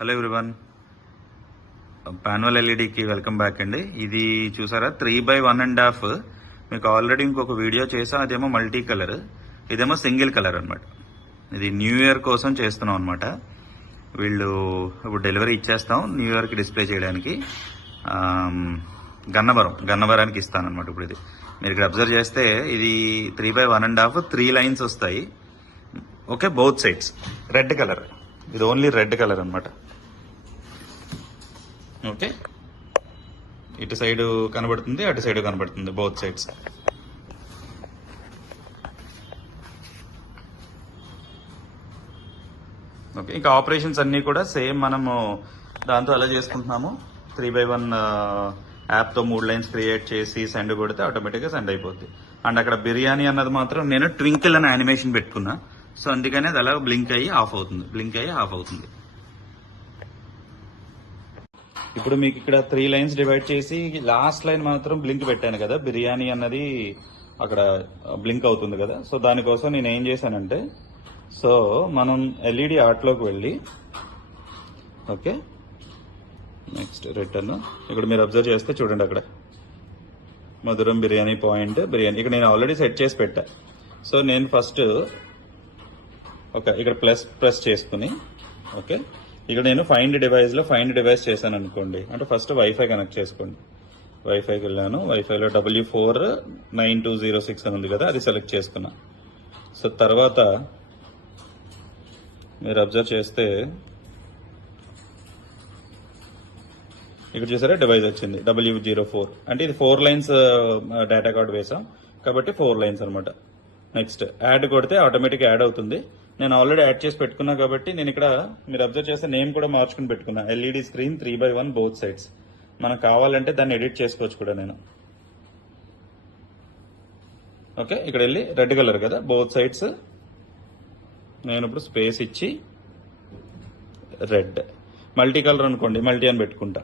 Hello everyone, పాన్వల్ ఎల్ఈడికి welcome back అండి. ఇది చూసారా 3x1.5. మీకు ఆల్రెడీ ఇంకొక వీడియో చేసా, అదేమో మల్టీ కలర్, ఇదేమో సింగిల్ కలర్ అనమాట. ఇది న్యూ ఇయర్ కోసం చేస్తున్నాం అనమాట. వీళ్ళు ఇప్పుడు డెలివరీ ఇచ్చేస్తాం న్యూ ఇయర్కి డిస్ప్లే చేయడానికి. గన్నవరానికి ఇస్తానమాట. ఇప్పుడు ఇది మీరు ఇక్కడ అబ్జర్వ్ చేస్తే ఇది 3x1.5, 3 లైన్స్ వస్తాయి. Okay, both sides red colour. ఇది ఓన్లీ రెడ్ కలర్ అనమాట. ఓకే, ఇటు సైడ్ కనబడుతుంది, అటు సైడ్ కనబడుతుంది, బోత్ సైడ్స్. ఓకే, ఇంకా ఆపరేషన్స్ అన్నీ కూడా సేమ్ మనము దాంతో ఎలా చేసుకుంటున్నాము. 3x1 యాప్తో 3 లైన్స్ క్రియేట్ చేసి సెండ్ కొడితే ఆటోమేటిక్గా సెండ్ అయిపోద్ది. అండ్ అక్కడ బిర్యానీ అన్నది మాత్రం నేను ట్వింకిల్ అనే యానిమేషన్ పెట్టుకున్నా. సో అందుకని అది అలా బ్లింక్ అయ్యి ఆఫ్ అవుతుంది. ఇప్పుడు మీకు ఇక్కడ 3 లైన్స్ డివైడ్ చేసి లాస్ట్ లైన్ మాత్రం బ్లింక్ పెట్టాను కదా, బిర్యానీ అన్నది అక్కడ బ్లింక్ అవుతుంది కదా. సో దానికోసం నేను ఏం చేశానంటే, సో మనం ఎల్ఈడి ఆర్ట్లోకి వెళ్ళి, ఓకే, నెక్స్ట్ రిటర్న్. ఇక్కడ మీరు అబ్జర్వ్ చేస్తే చూడండి, అక్కడ మధురం బిర్యానీ పాయింట్ బిర్యానీ ఇక్కడ నేను ఆల్రెడీ సెట్ చేసి పెట్టా. సో నేను ఫస్ట్ ఇక్కడ ప్రెస్ చేసుకుని, ఓకే, ఇక్కడ నేను ఫైండ్ డివైస్ చేశాను అనుకోండి. అంటే ఫస్ట్ వైఫై కనెక్ట్ చేసుకోండి. వైఫైకి వెళ్ళాను. వైఫైలో W49206 అని ఉంది కదా, అది సెలెక్ట్ చేసుకున్నా. సో తర్వాత మీరు అబ్జర్వ్ చేస్తే ఇక్కడ చూసారా డివైస్ వచ్చింది W04. అంటే ఇది 4 లైన్స్ డేటా కార్డ్ వేసాం కాబట్టి 4 లైన్స్ అనమాట. నెక్స్ట్ యాడ్ కొడితే ఆటోమేటిక్ యాడ్ అవుతుంది. నేను ఆల్రెడీ యాడ్ చేసి పెట్టుకున్నా కాబట్టి నేను ఇక్కడ మీరు అబ్జర్వ్ చేస్తే నేమ్ కూడా మార్చుకుని పెట్టుకున్నా. LED screen 3x1 both sides. మనకు కావాలంటే దాన్ని ఎడిట్ చేసుకోవచ్చు కూడా నేను. ఓకే, ఇక్కడ వెళ్ళి రెడ్ కలర్ కదా బోత్ సైడ్స్, నేను ఇప్పుడు స్పేస్ ఇచ్చి రెడ్. మల్టీ కలర్ అనుకోండి, మల్టీ అని పెట్టుకుంటా.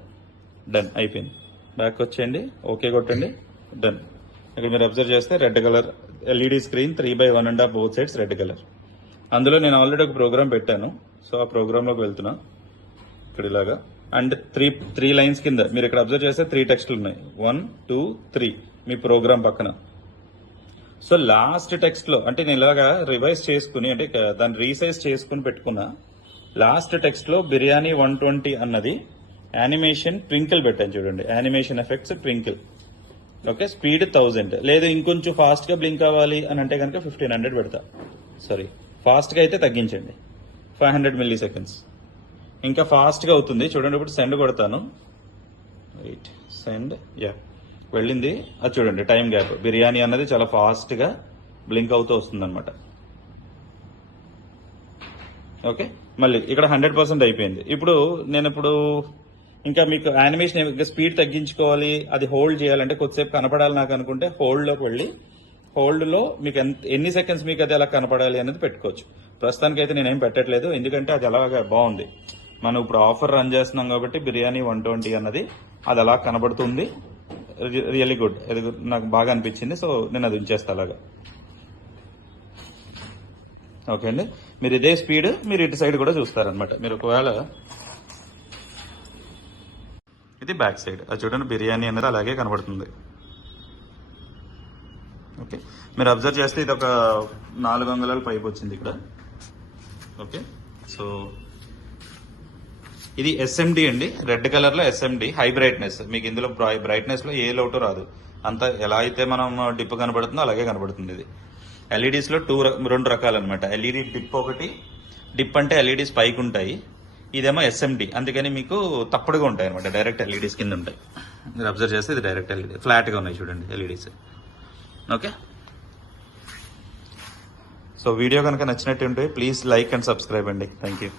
డన్, అయిపోయింది. బ్యాక్ వచ్చేయండి, ఓకే కొట్టండి, డన్. ఇక్కడ మీరు అబ్జర్వ్ చేస్తే red colour LED screen 3x1.5 both sides red colour. అందులో నేను ఆల్రెడీ ఒక ప్రోగ్రామ్ పెట్టాను. సో ఆ ప్రోగ్రాంలోకి వెళ్తున్నా. ఇక్కడ ఇలాగా అండ్ త్రీ లైన్స్ కింద మీరు ఇక్కడ అబ్జర్వ్ చేస్తే 3 టెక్స్ట్లు ఉన్నాయి. 1, 2, 3 మీ ప్రోగ్రామ్ పక్కన. సో లాస్ట్ టెక్స్ట్ లో అంటే నేను ఇలాగా రివైజ్ చేసుకుని, అంటే దాన్ని రీసైజ్ చేసుకుని పెట్టుకున్నా. లాస్ట్ టెక్స్ట్ లో బిర్యానీ 120 అన్నది యానిమేషన్ ట్వింకిల్ పెట్టాను చూడండి. Animation effects twinkle. Okay, speed 1000. లేదు ఇంకొంచెం ఫాస్ట్ గా బ్లింక్ అవ్వాలి అని అంటే కనుక 1500 పెడతా. సారీ, ఫాస్ట్ గా అయితే తగ్గించండి, 500 milliseconds. ఇంకా ఫాస్ట్ గా అవుతుంది చూడండి. ఇప్పుడు సెండ్ కొడతాను. రైట్, సెండ్, యా వెళ్ళింది. అది చూడండి టైం గ్యాప్. బిర్యానీ అన్నది చాలా ఫాస్ట్ గా బ్లింక్ అవుతూ వస్తుంది అనమాట. ఓకే, మళ్ళీ ఇక్కడ 100% అయిపోయింది. ఇప్పుడు ఇంకా మీకు యానిమేషన్ స్పీడ్ తగ్గించుకోవాలి, అది హోల్డ్ చేయాలంటే కొద్దిసేపు కనపడాలి నాకు అనుకుంటే హోల్డ్లోకి వెళ్ళి, హోల్డ్లో మీకు ఎన్ని సెకండ్స్ మీకు అది ఎలా కనపడాలి అనేది పెట్టుకోవచ్చు. ప్రస్తుతానికి అయితే నేనేం పెట్టట్లేదు, ఎందుకంటే అది అలాగా బాగుంది. మనం ఇప్పుడు ఆఫర్ రన్ చేస్తున్నాం కాబట్టి బిర్యానీ 120 అన్నది అది అలా కనబడుతుంది. రియల్లీ గుడ్, అది నాకు బాగా అనిపించింది. సో నేను అది ఉంచేస్తా అలాగా. ఓకే అండి, మీరు ఇదే స్పీడ్ మీరు ఇటు సైడ్ కూడా చూస్తారనమాట. మీరు ఒకవేళ ఇది బ్యాక్ సైడ్, అది చూడండి బిర్యానీ అనేది అలాగే కనబడుతుంది. ఓకే, మీరు అబ్జర్వ్ చేస్తే ఇది ఒక 4 అంగుళాల పైపు వచ్చింది ఇక్కడ. ఓకే, సో ఇది ఎస్ఎండి అండి, రెడ్ కలర్ లో ఎస్ఎండి హై బ్రైట్నెస్. మీకు ఇందులో బ్రైట్నెస్ లో ఏ లోటు రాదు. అంతా ఎలా అయితే మనం డిప్ కనబడుతుందో అలాగే కనబడుతుంది. ఇది ఎల్ఈడీస్ లో 2 రకాలు అనమాట. ఎల్ఈడి డిప్ ఒకటి, డిప్ అంటే ఎల్ఈడీస్ పైకి ఉంటాయి. ఇదేమో ఎస్ఎండి, అందుకని మీకు తప్పుడుగా ఉంటాయి అనమాట. డైరెక్ట్ ఎల్ఈడీస్ కింద ఉంటాయి. మీరు అబ్జర్వ్ చేస్తే ఇది డైరెక్ట్ ఎల్ఈడీ, ఫ్లాట్ గా ఉన్నాయి చూడండి ఎల్ఈడీస్. ఓకే, సో వీడియో కనుక నచ్చినట్టుంటే ప్లీజ్ లైక్ అండ్ సబ్స్క్రైబ్ అండి. Thank you.